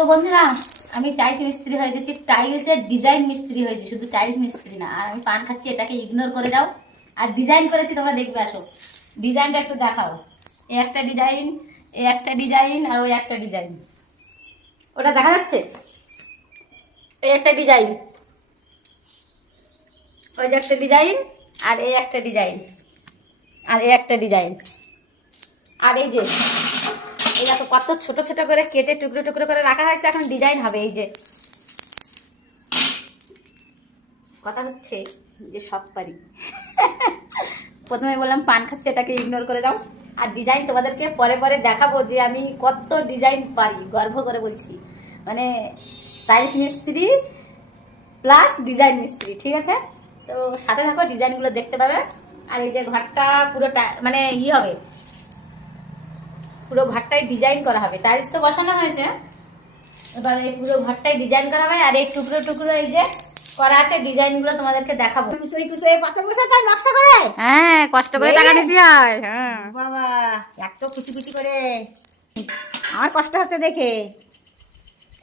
তো বন্ধুরা, আমি টাইলস মিস্ত্রি হয়ে গেছি, টাইলসের ডিজাইন মিস্ত্রি হয়েছি, শুধু টাইলস মিস্ত্রি না। আর আমি পান খাচ্ছি, এটাকে ইগনোর করে দাও। আর ডিজাইন করেছি, তোমরা দেখবে, আসো ডিজাইনটা একটু দেখাও। এই একটা ডিজাইন, এই একটা ডিজাইন, আর ওই একটা ডিজাইন। ওটা দেখা যাচ্ছে? এই একটা ডিজাইন, ওই যে একটা ডিজাইন, আর এই একটা ডিজাইন, আর এই একটা ডিজাইন। আর এই যে এই দেখো কত ছোট ছোট করে কেটে টুকরো টুকরো করে রাখা হয়েছে, এখন ডিজাইন হবে। এই যে কথা হচ্ছে যে সব পারি। প্রথমে বললাম পান খাচ্ছে, এটাকে ইগনোর করে দাও। আর ডিজাইন তোমাদেরকে পরে পরে দেখাবো যে আমি কত ডিজাইন পারি, গর্ব করে বলছি। মানে টাইলস মিস্ত্রি প্লাস ডিজাইন মিস্ত্রি, ঠিক আছে? তো সাথে থাকো, ডিজাইনগুলো দেখতে পাবে। আর এই যে ঘরটা পুরোটা মানে হবে, পুরো ঘরটাই ডিজাইন করা হবে। টাইলস তো বসানো হয়েছে, এবার এই পুরো ঘরটাই ডিজাইন করা হবে। আর এই টুকরো টুকরো এই যে করা আছে, ডিজাইনগুলো তোমাদেরকে দেখাবো। হ্যাঁ, কষ্ট করে টাকা দিতে হয়। হ্যাঁ বাবা, এত কুচি কুচি করে আমার কষ্ট হচ্ছে দেখে।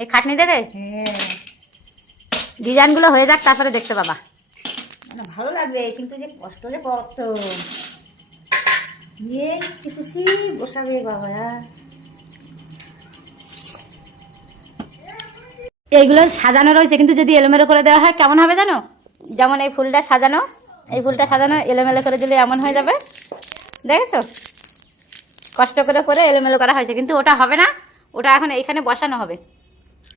এই খাটনি দেখে হ্যাঁ, ডিজাইনগুলো হয়ে যাক, তারপরে দেখতে পাবা। মানে ভালো লাগবে, কিন্তু যে কষ্ট যে কত কুচি কুচি বসাবে বাবা। এইগুলো সাজানো রয়েছে, কিন্তু যদি এলোমেলো করে দেওয়া হয় কেমন হবে জানো? যেমন এই ফুলটা সাজানো, এই ফুলটা সাজানো এলোমেলো করে দিলে এমন হয়ে যাবে। দেখেছো, কষ্ট করে করে এলোমেলো করা হয়েছে, কিন্তু ওটা হবে না। ওটা এখন এইখানে বসানো হবে।